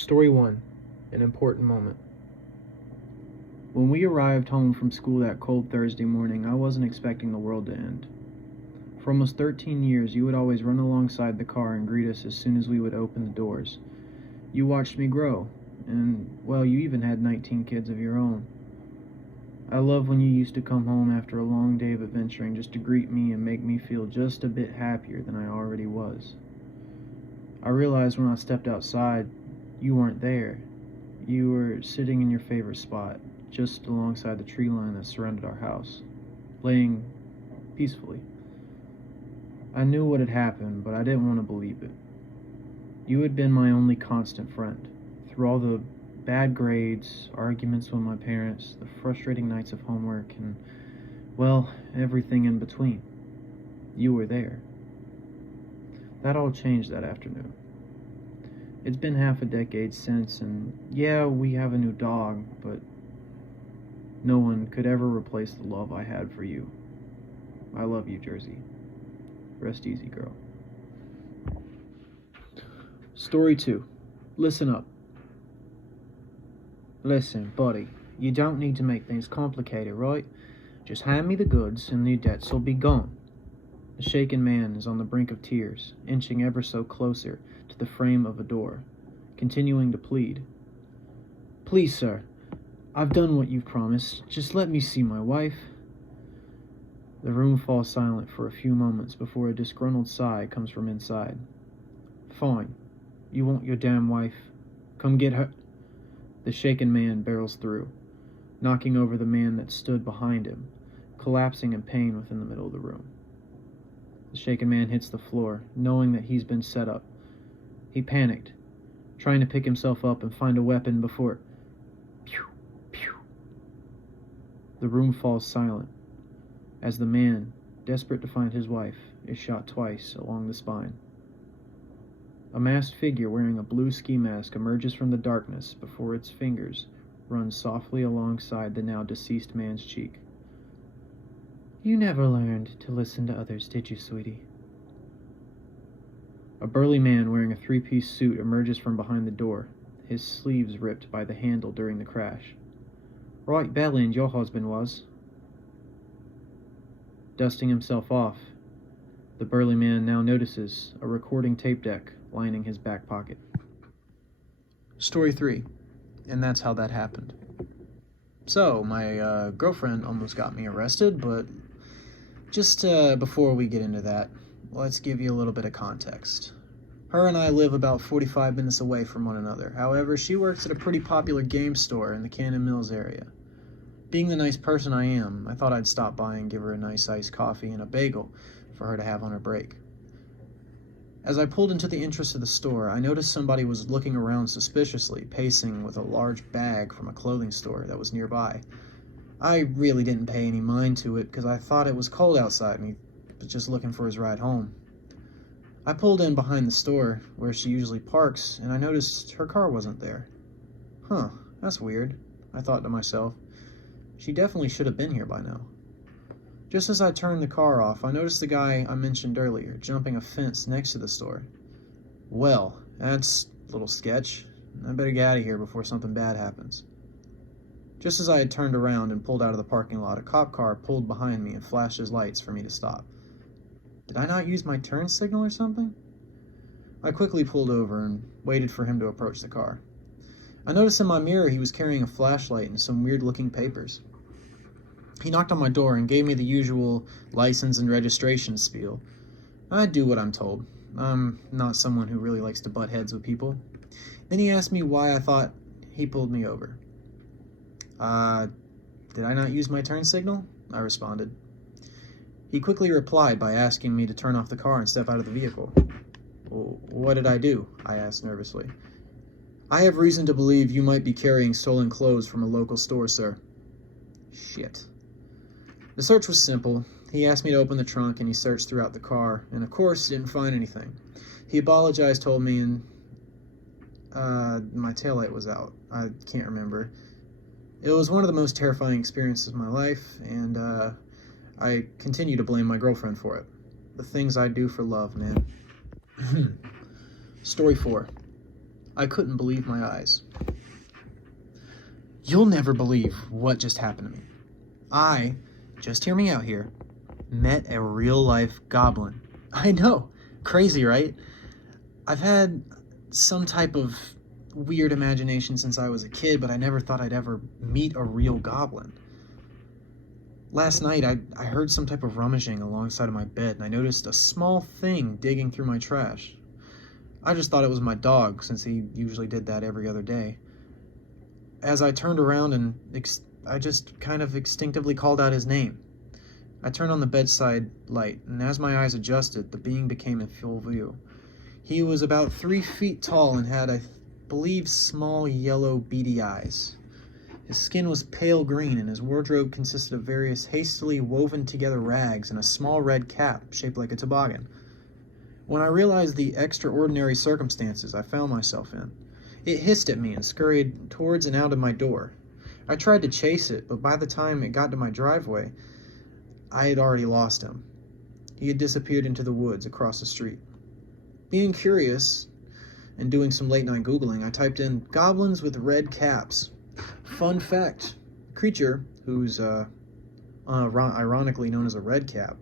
Story 1. An important moment. When we arrived home from school that cold Thursday morning, I wasn't expecting the world to end. For almost 13 years, you would always run alongside the car and greet us as soon as we would open the doors. You watched me grow, and, well, you even had 19 kids of your own. I love when you used to come home after a long day of adventuring just to greet me and make me feel just a bit happier than I already was. I realized when I stepped outside, you weren't there. You were sitting in your favorite spot, just alongside the tree line that surrounded our house, laying peacefully. I knew what had happened, but I didn't want to believe it. You had been my only constant friend, through all the bad grades, arguments with my parents, the frustrating nights of homework, and, well, everything in between. You were there. That all changed that afternoon. It's been half a decade since, and yeah, we have a new dog, but no one could ever replace the love I had for you. I love you, Jersey. Rest easy, girl. Story 2. Listen up. Listen, buddy, you don't need to make things complicated, right? Just hand me the goods and your debts will be gone. The shaken man is on the brink of tears, inching ever so closer to the frame of a door, continuing to plead. Please, sir, I've done what you've promised. Just let me see my wife. The room falls silent for a few moments before a disgruntled sigh comes from inside. Fine. You want your damn wife. Come get her. The shaken man barrels through, knocking over the man that stood behind him, collapsing in pain within the middle of the room. The shaken man hits the floor, knowing that he's been set up. He panicked, trying to pick himself up and find a weapon before... Pew, pew. The room falls silent, as the man, desperate to find his wife, is shot twice along the spine. A masked figure wearing a blue ski mask emerges from the darkness before its fingers run softly alongside the now deceased man's cheek. You never learned to listen to others, did you, sweetie? A burly man wearing a three-piece suit emerges from behind the door, his sleeves ripped by the handle during the crash. Right bellied your husband was. Dusting himself off, the burly man now notices a recording tape deck lining his back pocket. Story 3, and that's how that happened. So, my girlfriend almost got me arrested, but just before we get into that, let's give you a little bit of context. Her and I live about 45 minutes away from one another. However, she works at a pretty popular game store in the Cannon Mills area. Being the nice person I am, I thought I'd stop by and give her a nice iced coffee and a bagel for her to have on her break. As I pulled into the entrance of the store, I noticed somebody was looking around suspiciously, pacing with a large bag from a clothing store that was nearby. I really didn't pay any mind to it because I thought it was cold outside and he was just looking for his ride home. I pulled in behind the store, where she usually parks, and I noticed her car wasn't there. Huh, that's weird, I thought to myself. She definitely should have been here by now. Just as I turned the car off, I noticed the guy I mentioned earlier jumping a fence next to the store. Well, that's a little sketch. I better get out of here before something bad happens. Just as I had turned around and pulled out of the parking lot, a cop car pulled behind me and flashed his lights for me to stop. Did I not use my turn signal or something? I quickly pulled over and waited for him to approach the car. I noticed in my mirror he was carrying a flashlight and some weird-looking papers. He knocked on my door and gave me the usual license and registration spiel. I do what I'm told. I'm not someone who really likes to butt heads with people. Then he asked me why I thought he pulled me over. Did I not use my turn signal? I responded. He quickly replied by asking me to turn off the car and step out of the vehicle. What did I do? I asked nervously. I have reason to believe you might be carrying stolen clothes from a local store, sir. Shit. The search was simple. He asked me to open the trunk and he searched throughout the car, and of course didn't find anything. He apologized, told me, and my taillight was out. I can't remember. It was one of the most terrifying experiences of my life, and I continue to blame my girlfriend for it. The things I do for love, man. Story 4. I couldn't believe my eyes. You'll never believe what just happened to me. I, just hear me out here, met a real-life goblin. I know, crazy, right? I've had some type of weird imagination since I was a kid, but I never thought I'd ever meet a real goblin. Last night, I heard some type of rummaging alongside of my bed, and I noticed a small thing digging through my trash. I just thought it was my dog, since he usually did that every other day. As I turned around and I just kind of instinctively called out his name. I turned on the bedside light, and as my eyes adjusted, the being became in full view. He was about 3 feet tall and had, I believe, small yellow beady eyes. His skin was pale green, and his wardrobe consisted of various hastily woven together rags and a small red cap shaped like a toboggan. When I realized the extraordinary circumstances I found myself in, it hissed at me and scurried towards and out of my door. I tried to chase it, but by the time it got to my driveway, I had already lost him. He had disappeared into the woods across the street. Being curious and doing some late-night Googling, I typed in goblins with red caps. Fun fact, the creature, who's ironically known as a red cap,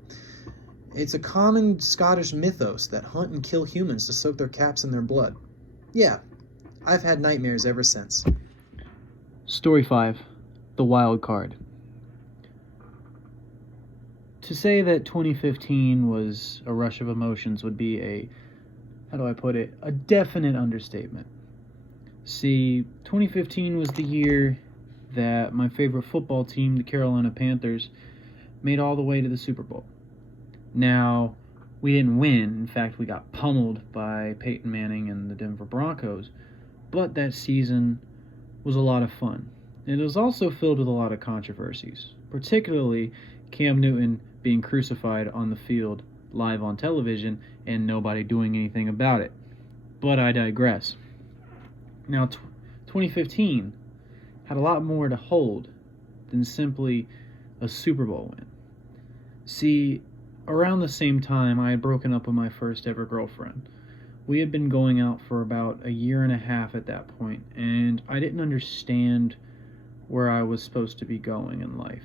it's a common Scottish mythos that hunt and kill humans to soak their caps in their blood. Yeah, I've had nightmares ever since. Story 5, The Wild Card. To say that 2015 was a rush of emotions would be a definite understatement. See, 2015 was the year that my favorite football team, the Carolina Panthers, made all the way to the Super Bowl. Now, we didn't win. In fact, we got pummeled by Peyton Manning and the Denver Broncos. But that season was a lot of fun. It was also filled with a lot of controversies, particularly Cam Newton being crucified on the field live on television and nobody doing anything about it. But I digress. Now, 2015 had a lot more to hold than simply a Super Bowl win. See, around the same time, I had broken up with my first ever girlfriend. We had been going out for about a year and a half at that point, and I didn't understand where I was supposed to be going in life.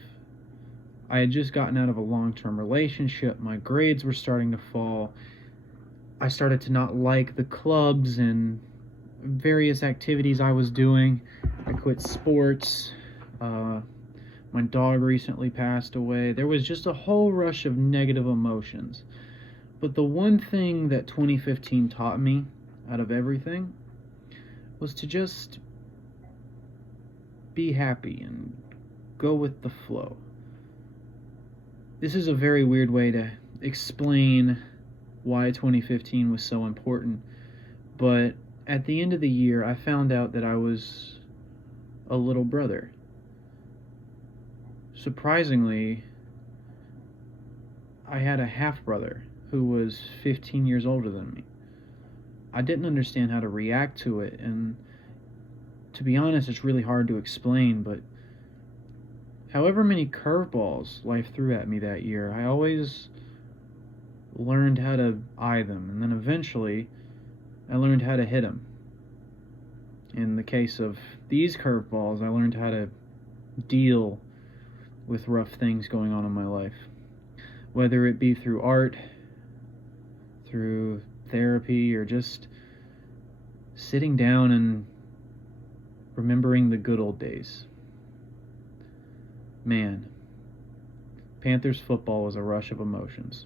I had just gotten out of a long-term relationship, my grades were starting to fall, I started to not like the clubs and various activities I was doing. I quit sports. My dog recently passed away. There was just a whole rush of negative emotions. But the one thing that 2015 taught me out of everything was to just be happy and go with the flow. This is a very weird way to explain why 2015 was so important, but at the end of the year, I found out that I was a little brother. Surprisingly, I had a half-brother who was 15 years older than me. I didn't understand how to react to it, and to be honest, it's really hard to explain, but however many curveballs life threw at me that year, I always learned how to eye them, and then eventually I learned how to hit them. In the case of these curveballs, I learned how to deal with rough things going on in my life, whether it be through art, through therapy, or just sitting down and remembering the good old days. Man, Panthers football was a rush of emotions.